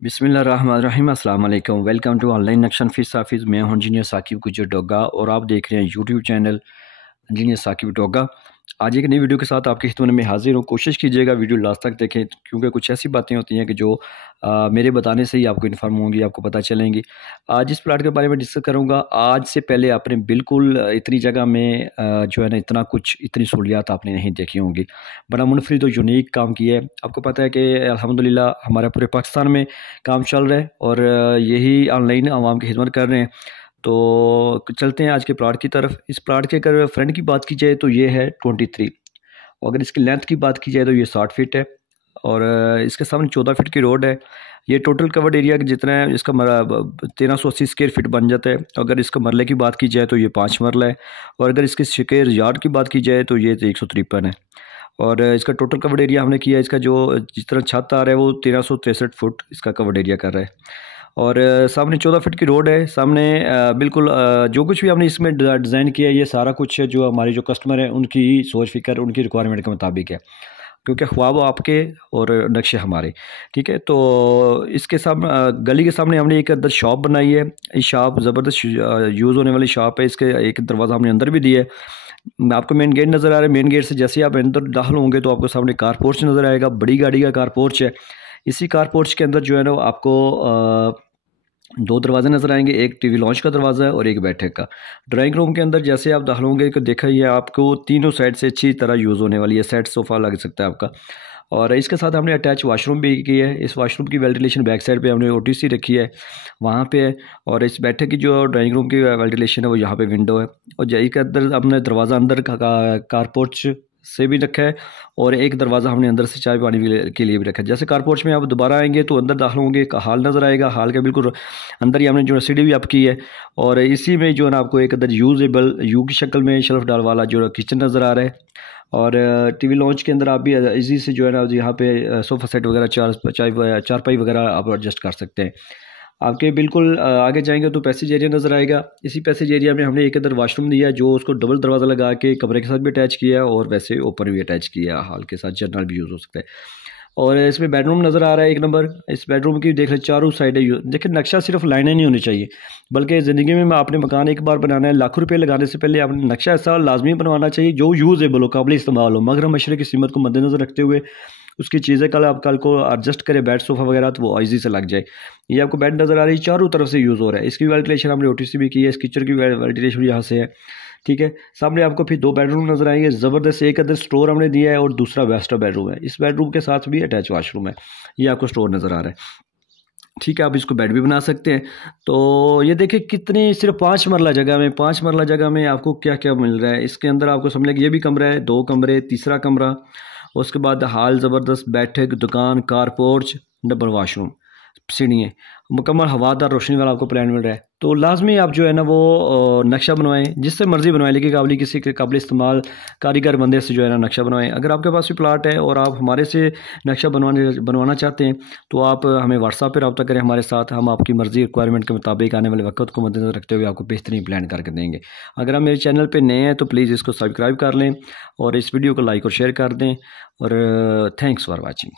बिस्मिल्लाहिर्रहमानिर्रहीम अस्सलाम वालेकुम। वेलकम टू ऑनलाइन नक्शन फिस हाफिज़। मैं हूं इंजीनियर साकिब गुजर डोगा और आप देख रहे हैं YouTube channel engineer Saqib Doga. आज एक नई वीडियो के साथ आपकी खिदमत में हाजिर हूँ। कोशिश कीजिएगा वीडियो लास्ट तक देखें, क्योंकि कुछ ऐसी बातें होती हैं कि जो मेरे बताने से ही आपको इन्फॉर्म होंगी, आपको पता चलेंगी। आज इस प्लाट के बारे में डिस्कस करूँगा। आज से पहले आपने बिल्कुल इतनी जगह में जो है ना इतना कुछ इतनी सहूलियात आपने नहीं देखी होंगी। बड़ा मुनफरिद और यूनिक काम किया है। आपको पता है कि अल्हम्दुलिल्लाह हमारे पूरे पाकिस्तान में काम चल रहा है और यही ऑनलाइन आवाम की खिदमत कर रहे हैं। तो चलते हैं आज के प्लाट की तरफ। इस प्लाट के अगर फ्रंट की बात की जाए तो ये है 23, और अगर इसकी लेंथ की बात की जाए तो ये 60 फीट है और इसके सामने 14 फीट की रोड है। ये टोटल कवर्ड एरिया जितना है इसका 1380 स्क्वायर फीट बन जाता है। अगर इसका मरले की बात की जाए तो ये 5 मरला है, और अगर इसके स्क्वायर यार्ड की बात की जाए तो ये 153 है। और इसका टोटल कवर्ड एरिया हमने किया, इसका जो जिस तरह छत आ रहा है वो 1363 फुट इसका कवर्ड एरिया कर रहा है। और सामने 14 फीट की रोड है। सामने बिल्कुल जो कुछ भी हमने इसमें डिज़ाइन किया है ये सारा कुछ जो हमारे जो कस्टमर हैं उनकी सोच फिक्र उनकी रिक्वायरमेंट के मुताबिक है, क्योंकि ख्वाब आपके और नक्शे हमारे। ठीक है, तो इसके सामने गली के सामने हमने एक अंदर शॉप बनाई है। इस शॉप ज़बरदस्त यूज़ होने वाली शॉप है। इसके एक दरवाज़ा हमने अंदर भी दिया है। आपको मेन गेट नज़र आ रहा है। मेन गेट से जैसे ही आप अंदर दाखिल होंगे तो आपको सामने कार पोर्च नज़र आएगा। बड़ी गाड़ी का कार पोर्च है। इसी कार पोर्च के अंदर जो है ना आपको दो दरवाजे नज़र आएंगे, एक टीवी लॉन्च का दरवाज़ा है और एक बैठक का। ड्राइंग रूम के अंदर जैसे आप दाखिल होंगे तो देखा ये आपको तीनों साइड से अच्छी तरह यूज़ होने वाली है। सेट सोफ़ा लग सकता है आपका। और इसके साथ हमने अटैच वाशरूम भी की है। इस वाशरूम की वेंटिलेशन बैक साइड पे हमने ओटीसी रखी है, वहाँ पे है। और इस बैठक की जो ड्राइंग रूम की वेंटिलेशन है वो यहाँ पे विंडो है। और जैसे के अंदर हमने दरवाज़ा अंदर कारपोर्च से भी रखा है, और एक दरवाज़ा हमने अंदर से चाय पानी के लिए भी रखा है। जैसे कारपोर्च में आप दोबारा आएंगे तो अंदर दाखिल होंगे एक हाल नज़र आएगा। हाल के बिल्कुल अंदर ही हमने जो सीढ़ी भी अप की है, और इसी में जो है ना आपको एक अंदर यूजेबल यू की शक्ल में शेल्फ डाल वाला जो किचन नज़र आ रहा है। और टीवी लॉन्च के अंदर आप भी इजी से जो है ना यहाँ पे सोफ़ा सेट वगैरह चारपाई वगैरह आप एडजस्ट कर सकते हैं। आपके बिल्कुल आगे जाएंगे तो पैसेज एरिया नज़र आएगा। इसी पैसेज एरिया में हमने एक अंदर वाशरूम दिया है जो उसको डबल दरवाज़ा लगा के कमरे के साथ भी अटैच किया है, और वैसे ओपन भी अटैच किया है। हॉल के साथ जनरल भी यूज़ हो सकता है। और इसमें बेडरूम नज़र आ रहा है एक नंबर। इस बेडरूम की देख लें चारों साइडें। देखिए नक्शा सिर्फ लाइनें नहीं होनी चाहिए, बल्कि ज़िंदगी में आपने मकान एक बार बनाना है, लाखों रुपये लगाने से पहले आपने नक्शा ऐसा लाजमी बनवाना चाहिए जो यूज़ेबल हो, काबिल इस्तेमाल हो। मगर मशरे की सीमत को मद्देनज़र रखते हुए उसकी चीज़ें कल को एडजस्ट करें बेड सोफ़ा वगैरह तो वो ईजी से लग जाए। ये आपको बेड नज़र आ रही है, चारों तरफ से यूज़ हो रहा है। इसकी वेंटिलेशन हमने ओटीसी भी की है। इस किचन की वेंटिलेशन यहाँ से है। ठीक है, सामने आपको फिर दो बेडरूम नज़र आएंगे ज़बरदस्त। एक अंदर स्टोर हमने दिया है और दूसरा वेस्टर बेडरूम है। इस बेडरूम के साथ भी अटैच वाशरूम है। ये आपको स्टोर नज़र आ रहा है। ठीक है, आप इसको बेड भी बना सकते हैं। तो ये देखिए कितनी सिर्फ 5 मरला जगह में, 5 मरला जगह में आपको क्या क्या मिल रहा है। इसके अंदर आपको समझ लें ये भी कमरा है, 2 कमरे, तीसरा कमरा, उसके बाद हाल ज़बरदस्त, बैठक, दुकान, कार पोर्च, डबल वाशरूम, सीढ़ियाँ, मुकम्मल हवादार रोशनी वाला आपको प्लान मिल रहा है। तो लाजमी आप जो है ना वो नक्शा बनवाएं, जिससे मर्ज़ी बनवाएं, लेकिन काबिल किसी के काबिल इस्तेमाल कारीगर बंदे से जो है ना नक्शा बनवाएं। अगर आपके पास भी प्लाट है और आप हमारे से नक्शा बनवाना चाहते हैं तो आप हमें व्हाट्सएप पर रब्ता करें हमारे साथ। हम आपकी मर्ज़ी रिक्वायरमेंट के मुताबिक आने वाले वक्त को मद्देनज़र रखते हुए आपको बेहतरीन प्लान करके देंगे। अगर आप मेरे चैनल पर नए हैं तो प्लीज़ इसको सब्सक्राइब कर लें और इस वीडियो को लाइक और शेयर कर दें। और थैंक्स फॉर वॉचिंग।